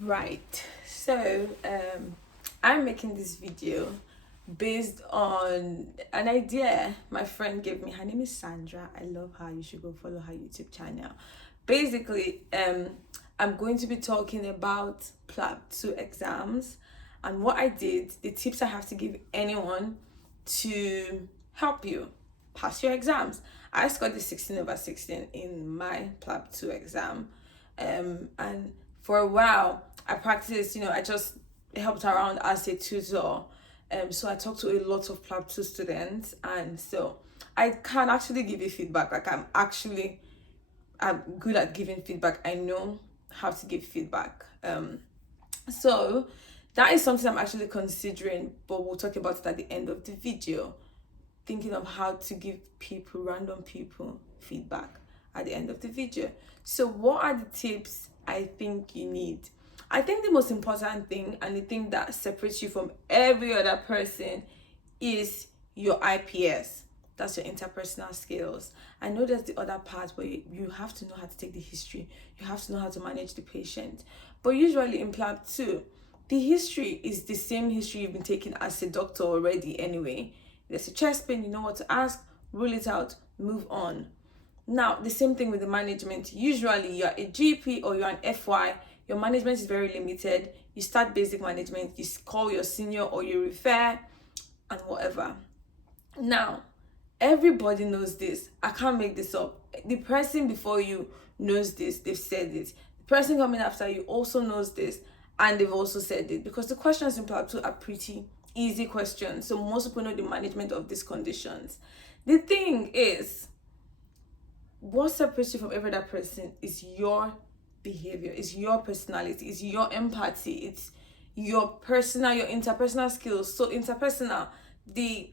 Right. So, I'm making this video based on an idea my friend gave me. Her name is Sandra. I love her. You should go follow her YouTube channel. Basically, I'm going to be talking about Plab 2 exams and what I did, the tips I have to give anyone to help you pass your exams. I scored the 16 over 16 in my Plab 2 exam. And for a while, I practiced, I just helped around as a tutor. So I talked to a lot of Plab 2 students, and so I can actually give you feedback. Like I'm good at giving feedback. I know how to give feedback. So that is something I'm actually considering, but we'll talk about it at the end of the video. Thinking of how to give random people, feedback at the end of the video. So what are the tips I think you need? I think the most important thing and the thing that separates you from every other person is your IPS. That's your interpersonal skills. I know there's the other part where you have to know how to take the history. You have to know how to manage the patient. But usually in Plab 2, the history is the same history you've been taking as a doctor already anyway. There's a chest pain, you know what to ask, rule it out, move on. Now, the same thing with the management. Usually, you're a GP or you're an FY, your management is very limited. You start basic management, you call your senior or you refer, and whatever. Now, everybody knows this. I can't make this up. The person before you knows this, they've said it. The person coming after you also knows this, and they've also said it, because the questions in Plab 2 are pretty easy questions. So most people know the management of these conditions. The thing is, what separates you from every other person is your behavior, is your personality, is your empathy, it's your interpersonal skills. So interpersonal, the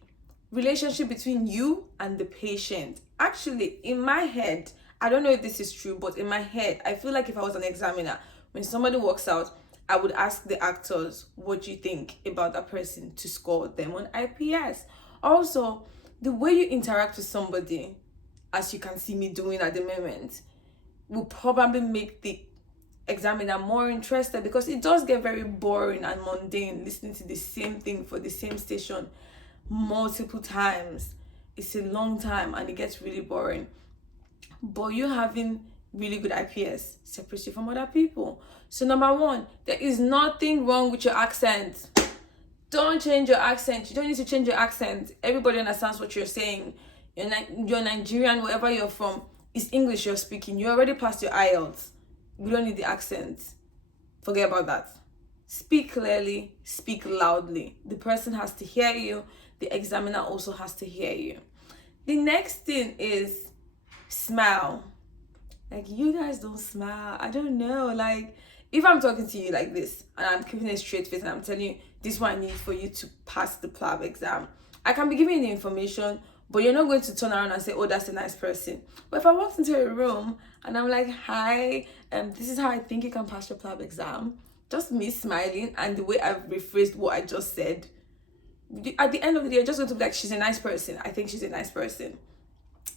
relationship between you and the patient. Actually, in my head, I don't know if this is true, but in my head, I feel like if I was an examiner, when somebody walks out, I would ask the actors, what do you think about that person, to score them on IPS. Also, the way you interact with somebody, as you can see me doing at the moment, will probably make the examiner more interested, because it does get very boring and mundane listening to the same thing for the same station multiple times. It's a long time and it gets really boring. But you having really good IPS separates you from other people. So number one, there is nothing wrong with your accent. Don't change your accent. You don't need to change your accent. Everybody understands what you're saying. You're Nigerian, wherever you're from. It's English you're speaking. You already passed your IELTS. You don't need the accent. Forget about that. Speak clearly, speak loudly. The person has to hear you. The examiner also has to hear you. The next thing is smile. Like, you guys don't smile. I don't know. Like, if I'm talking to you like this and I'm keeping a straight face and I'm telling you this is what I need for you to pass the Plab exam, I can be giving you the information, but you're not going to turn around and say, oh, that's a nice person. But if I walked into a room and I'm like, hi, this is how I think you can pass your Plab exam, just me smiling and the way I've rephrased what I just said, at the end of the day, you're just going to be like, she's a nice person. I think she's a nice person.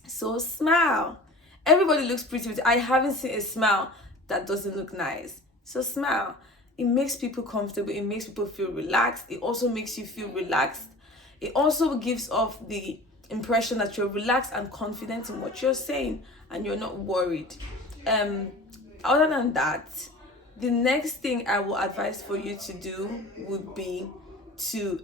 So smile. Everybody looks pretty. I haven't seen a smile that doesn't look nice. So smile. It makes people comfortable. It makes people feel relaxed. It also makes you feel relaxed. It also gives off the impression that you're relaxed and confident in what you're saying and you're not worried. Other than that, the next thing I will advise for you to do would be to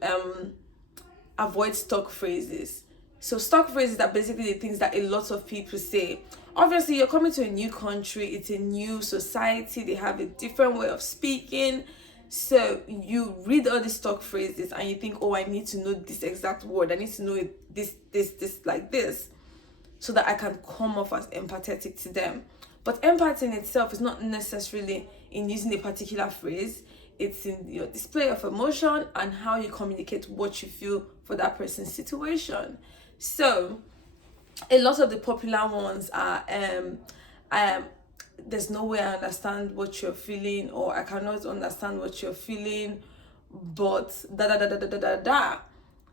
avoid stock phrases. So stock phrases are basically the things that a lot of people say. Obviously, you're coming to a new country, it's a new society, they have a different way of speaking. So you read all these stock phrases and you think, oh, I need to know this exact word. I need to know it, this, like this, so that I can come off as empathetic to them. But empathy in itself is not necessarily in using a particular phrase. It's in your display of emotion and how you communicate what you feel for that person's situation. So a lot of the popular ones are there's no way I understand what you're feeling, or I cannot understand what you're feeling, but da da da da da da da da.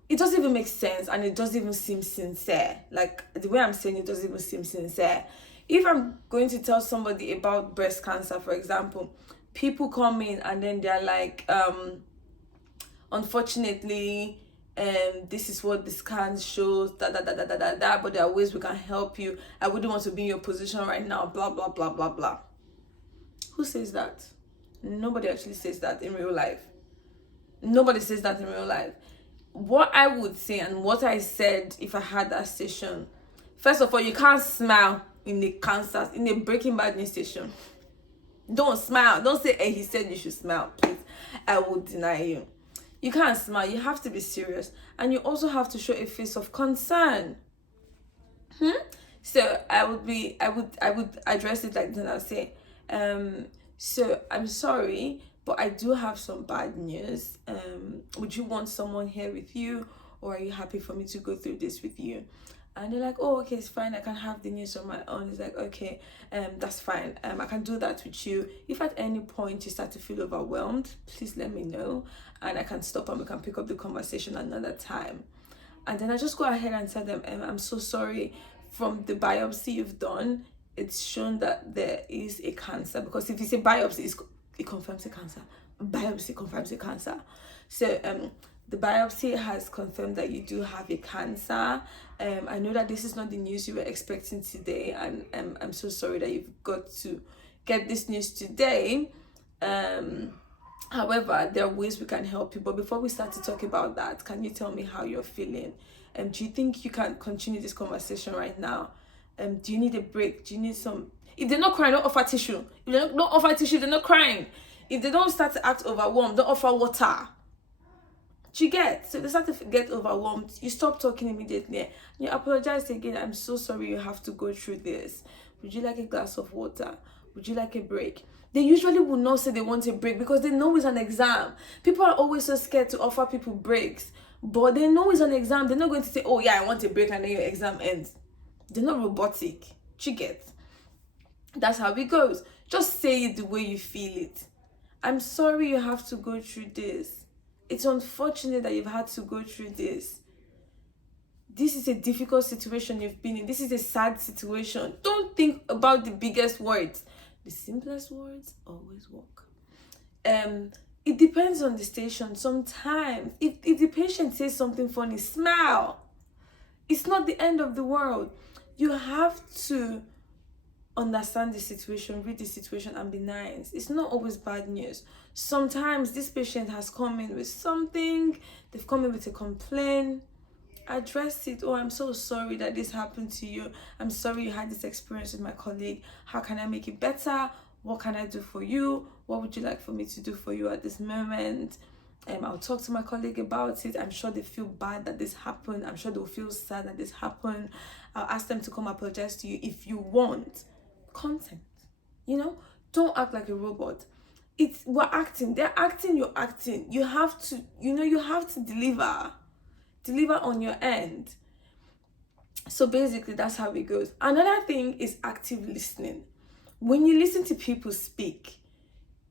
It doesn't even make sense and it doesn't even seem sincere. Like, the way I'm saying it doesn't even seem sincere. If I'm going to tell somebody about breast cancer, for example, people come in and then they're like, unfortunately, this is what the scan shows, but there are ways we can help you. I wouldn't want to be in your position right now, blah blah blah blah blah. Who says that? Nobody actually says that in real life. Nobody says that in real life. What I would say and what I said if I had that station, first of all, you can't smile in a Breaking Bad news station. Don't smile. Don't say, hey, he said you should smile, please. I will deny you. You can't smile. You have to be serious. And you also have to show a face of concern. So I would address it like that. I'll say, so I'm sorry, but I do have some bad news. Would you want someone here with you, or are you happy for me to go through this with you? And they're like, oh, okay, it's fine, I can have the news on my own. It's like, okay, that's fine. I can do that with you. If at any point you start to feel overwhelmed, please let me know, and I can stop and we can pick up the conversation another time. And then I just go ahead and tell them, I'm so sorry. From the biopsy you've done, it's shown that there is a cancer. Because if you say biopsy, it confirms a cancer. Biopsy confirms a cancer. So the biopsy has confirmed that you do have a cancer. I know that this is not the news you were expecting today, and I'm so sorry that you've got to get this news today. However, there are ways we can help you. But before we start to talk about that, can you tell me how you're feeling? Do you think you can continue this conversation right now? Do you need a break? Do you need some... If they're not crying, don't offer tissue. If they don't offer tissue, they're not crying. If they don't start to act overwhelmed, don't offer water. Do you get? So they start to get overwhelmed. You stop talking immediately. You apologize again. I'm so sorry you have to go through this. Would you like a glass of water? Would you like a break? They usually will not say they want a break because they know it's an exam. People are always so scared to offer people breaks. But they know it's an exam. They're not going to say, oh yeah, I want a break, and then your exam ends. They're not robotic. Do you get? That's how it goes. Just say it the way you feel it. I'm sorry you have to go through this. It's unfortunate that you've had to go through this. This is a difficult situation you've been in. This is a sad situation. Don't think about the biggest words. The simplest words always work. It depends on the station. Sometimes, if the patient says something funny, smile. It's not the end of the world. You have to understand the situation, read the situation, and be nice. It's not always bad news. Sometimes this patient has come in with something. They've come in with a complaint. Address it. Oh, I'm so sorry that this happened to you. I'm sorry you had this experience with my colleague. How can I make it better? What can I do for you? What would you like for me to do for you at this moment? I'll talk to my colleague about it. I'm sure they feel bad that this happened. I'm sure they'll feel sad that this happened. I'll ask them to come apologize to you if you want. Content. Don't act like a robot. We're acting. They're acting, you're acting. You have to, you have to deliver on your end. So basically that's how it goes. Another thing is active listening. When you listen to people speak,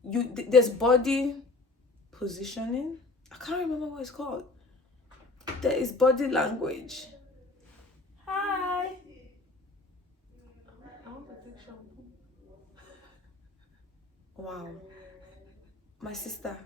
there's body positioning. I can't remember what it's called. There is body language. Hi. I want to take shampoo. Wow. My sister.